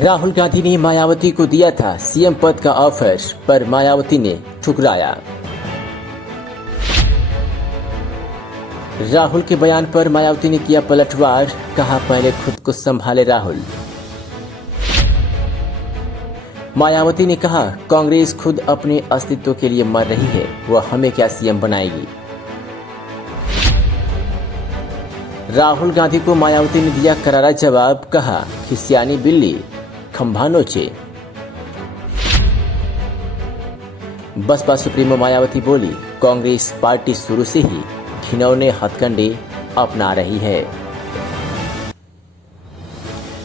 राहुल गांधी ने मायावती को दिया था सीएम पद का ऑफर, पर मायावती ने ठुकराया। राहुल के बयान पर मायावती ने किया पलटवार, कहा पहले खुद को संभाले राहुल। मायावती ने कहा कांग्रेस खुद अपने अस्तित्व के लिए मर रही है, वह हमें क्या सीएम बनाएगी। राहुल गांधी को मायावती ने दिया करारा जवाब, कहा खिसियानी बिल्ली खंभा नोचे। बसपा सुप्रीमो मायावती बोली कांग्रेस पार्टी शुरू से ही घिनौने हथकंडे अपना रही है।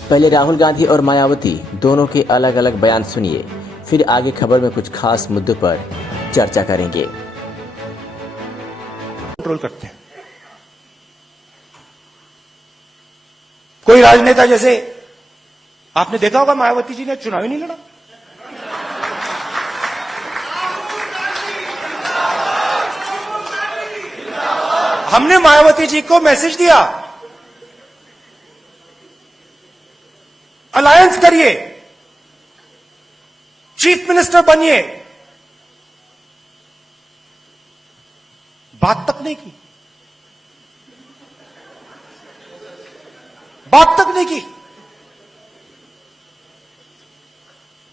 पहले राहुल गांधी और मायावती दोनों के अलग अलग बयान सुनिए, फिर आगे खबर में कुछ खास मुद्दों पर चर्चा करेंगे। कंट्रोल करते हैं। कोई राजनेता, जैसे आपने देखा होगा मायावती जी ने चुनाव ही नहीं लड़ा। हमने मायावती जी को मैसेज दिया, अलायंस करिए, चीफ मिनिस्टर बनिए। बात तक नहीं की, बात तक नहीं की।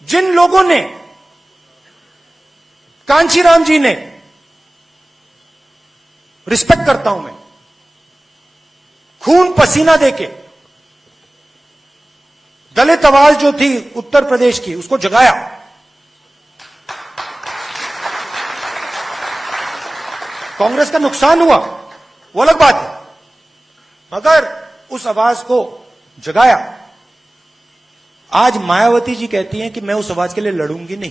जिन लोगों ने, कांचीराम जी ने, रिस्पेक्ट करता हूं मैं, खून पसीना देके दलित आवाज जो थी उत्तर प्रदेश की, उसको जगाया। कांग्रेस का नुकसान हुआ वो अलग बात है, मगर उस आवाज को जगाया। आज मायावती जी कहती हैं कि मैं उस आवाज के लिए लड़ूंगी नहीं,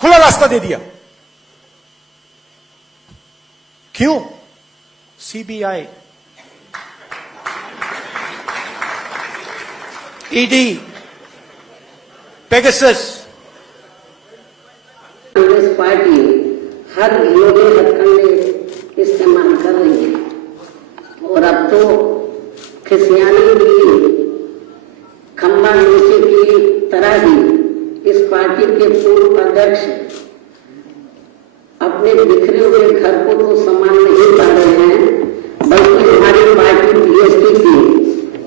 खुला रास्ता दे दिया। क्यों? CBI, ED, Pegasus. Congress party हर घिनौने हथकंडे इस्तेमाल कर रही है, और अब तो खिसियानी बिल्ली खंबा नीचे की तरह ही इस पार्टी के पूर्व अध्यक्ष अपने बिखरे हुए घर को तो संभाल नहीं पा रहे हैं, बल्कि हमारी पार्टी बीएसपी की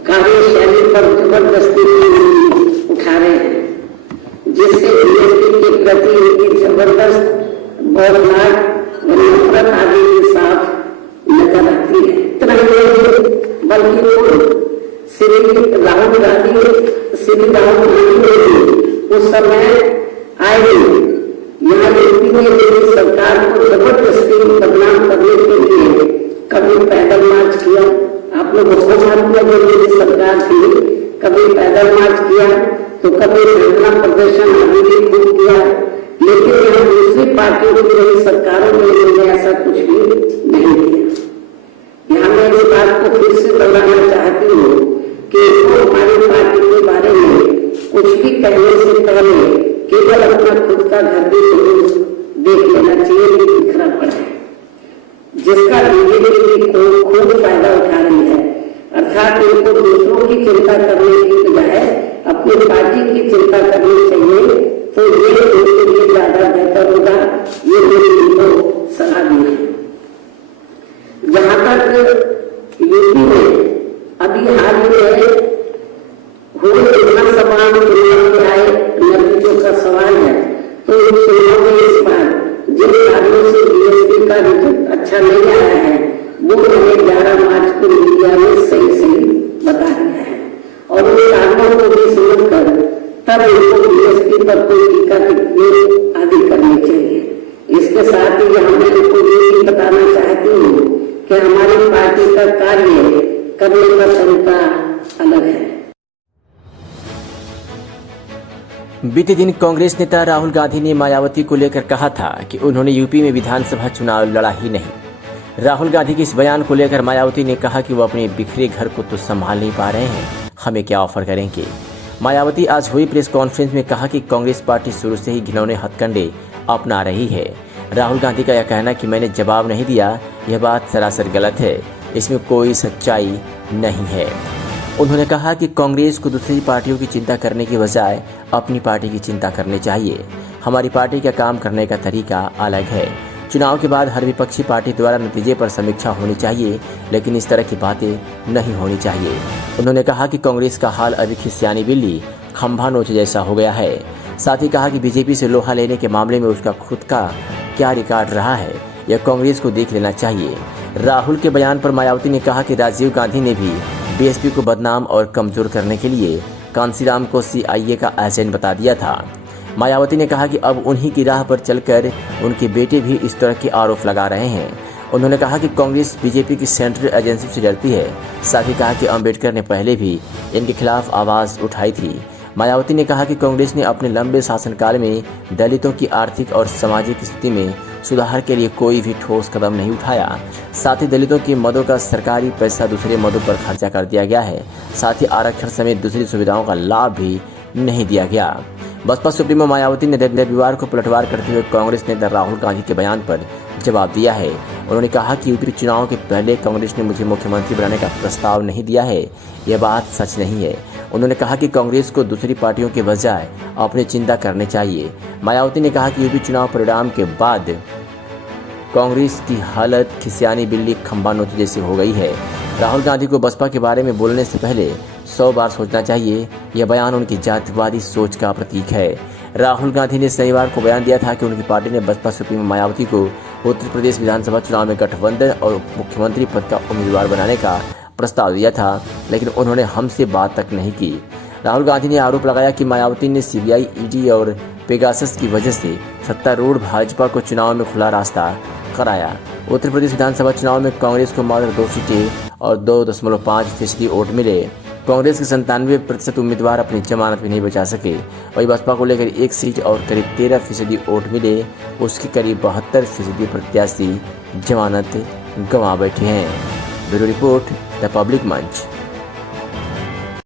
कार्यशैली पर जबरदस्ती उठा रहे हैं, जिससे बीएसपी के प्रति उनकी जबरदस्त बौखलाहट और नफरत आदि साफ नजर आती है। इतना ही नहीं, बल्कि श्री राहुल गांधी उस समय आए यहाँ यूपी में मेरी सरकार को जबरदस्ती बदनाम करने के लिए कभी पैदल मार्च किया। आप लोग उसको मालूम है, जो मेरी सरकार थी, कभी पैदल मार्च किया तो कभी धरना प्रदर्शन आदि भी खूब किया, लेकिन यहाँ दूसरी पार्टियों की मेरी सरकारों में ऐसा कुछ भी नहीं किया। यहाँ मैं इस बात को फिर से दोहराना चाहती हूँ कि हमारी पार्टी के बारे में कुछ भी कहने से पहले केवल अपना खुद का घर भी देख लेना चाहिए कि बिखरा पड़ा है, जिसका बीजेपी खूब फायदा उठा रही है। अर्थात इनको दूसरों की चिंता करने की बजाय अपनी पार्टी की चिंता करनी चाहिए, तो ये उनके लिए ज्यादा बेहतर होगा। ये मेरी इनको सलाह दी है। जहां तक यूपी में अभी हाल ही में हुए विधानसभा चुनाव में आए नतीजों का सवाल है, तो इन चुनाव में इस बार जिन कारणों से बीएसपी का रिजल्ट अच्छा नहीं आया है, वो मैंने 11 मार्च को मीडिया में सही बता दिया है, और उन कारणों को भी समझकर तब इनको बीएसपी पर कोई टीका टिप्पणी आदि करनी चाहिए। इसके साथ ही यहाँ मैं इनको ये बताना चाहती हूँ कि हमारी पार्टी का कार्य करने का तरीका अलग है। बीते दिन कांग्रेस नेता राहुल गांधी ने मायावती को लेकर कहा था कि उन्होंने यूपी में विधानसभा चुनाव लड़ा ही नहीं। राहुल गांधी के इस बयान को लेकर मायावती ने कहा कि वो अपने बिखरे घर को तो संभाल नहीं पा रहे हैं, हमें क्या ऑफर करेंगे। मायावती आज हुई प्रेस कॉन्फ्रेंस में कहा कि कांग्रेस पार्टी शुरू से ही घिनौने हथकंडे अपना रही है। राहुल गांधी का यह कहना कि मैंने जवाब नहीं दिया, यह बात सरासर गलत है, इसमें कोई सच्चाई नहीं है। उन्होंने कहा कि कांग्रेस को दूसरी पार्टियों की चिंता करने की बजाय अपनी पार्टी की चिंता करनी चाहिए। हमारी पार्टी का काम करने का तरीका अलग है। चुनाव के बाद हर विपक्षी पार्टी द्वारा नतीजे पर समीक्षा होनी चाहिए, लेकिन इस तरह की बातें नहीं होनी चाहिए। उन्होंने कहा कि कांग्रेस का हाल अभी खिसियानी बिल्ली खंभा नोचे जैसा हो गया है। साथ ही कहा कि बीजेपी से लोहा लेने के मामले में उसका खुद का क्या रिकॉर्ड रहा है, यह कांग्रेस को देख लेना चाहिए। राहुल के बयान पर मायावती ने कहा कि राजीव गांधी ने भी बीएसपी को बदनाम और कमजोर करने के लिए कांसीराम को सीआईए का एजेंट बता दिया था। मायावती ने कहा कि अब उन्हीं की राह पर चलकर उनके बेटे भी इस तरह के आरोप लगा रहे हैं। उन्होंने कहा कि कांग्रेस बीजेपी की सेंट्रल एजेंसी से डरती है। साथ ही कहा कि अंबेडकर ने पहले भी इनके खिलाफ आवाज़ उठाई थी। मायावती ने कहा कि कांग्रेस ने अपने लंबे शासनकाल में दलितों की आर्थिक और सामाजिक स्थिति में सुधार के लिए कोई भी ठोस कदम नहीं उठाया। साथ ही दलितों की मदों का सरकारी पैसा दूसरे मदों पर खर्चा कर दिया गया है। साथ ही आरक्षण समेत दूसरी सुविधाओं का लाभ भी नहीं दिया गया। बसपा सुप्रीमो मायावती ने रविवार को पलटवार करते हुए कांग्रेस नेता राहुल गांधी के बयान पर जवाब दिया है। उन्होंने कहा कि यूपी चुनाव के पहले कांग्रेस ने मुझे मुख्यमंत्री बनाने का प्रस्ताव नहीं दिया है, यह बात सच नहीं है। उन्होंने कहा कि कांग्रेस को दूसरी पार्टियों के बजाय अपनी चिंता करनी चाहिए। मायावती ने कहा कि यूपी चुनाव परिणाम के बाद कांग्रेस की हालत खिसियानी बिल्ली खंभा नोचे जैसी हो गई है। राहुल गांधी को बसपा के बारे में बोलने से पहले 100 बार सोचना चाहिए। यह बयान उनकी जातिवादी सोच का प्रतीक है। राहुल गांधी ने शनिवार को बयान दिया था कि उनकी पार्टी ने बसपा सुप्रीमो मायावती को उत्तर प्रदेश विधानसभा चुनाव में गठबंधन और मुख्यमंत्री पद का उम्मीदवार बनाने का प्रस्ताव दिया था, लेकिन उन्होंने हमसे बात तक नहीं की। राहुल गांधी ने आरोप लगाया कि मायावती ने सीबीआई, ईडी और पेगासस की वजह से सत्तारूढ़ भाजपा को चुनाव में खुला रास्ता कराया। उत्तर प्रदेश विधानसभा चुनाव में कांग्रेस को मात्र 2 सीटें और 2.5% वोट मिले। कांग्रेस के 97% उम्मीदवार अपनी जमानत भी नहीं बचा सके। वहीं बसपा को लेकर 1 सीट और करीब 13% वोट मिले। उसके करीब 72% प्रत्याशी जमानत गंवा बैठे हैं। ब्यूरो रिपोर्ट, द पब्लिक मंच।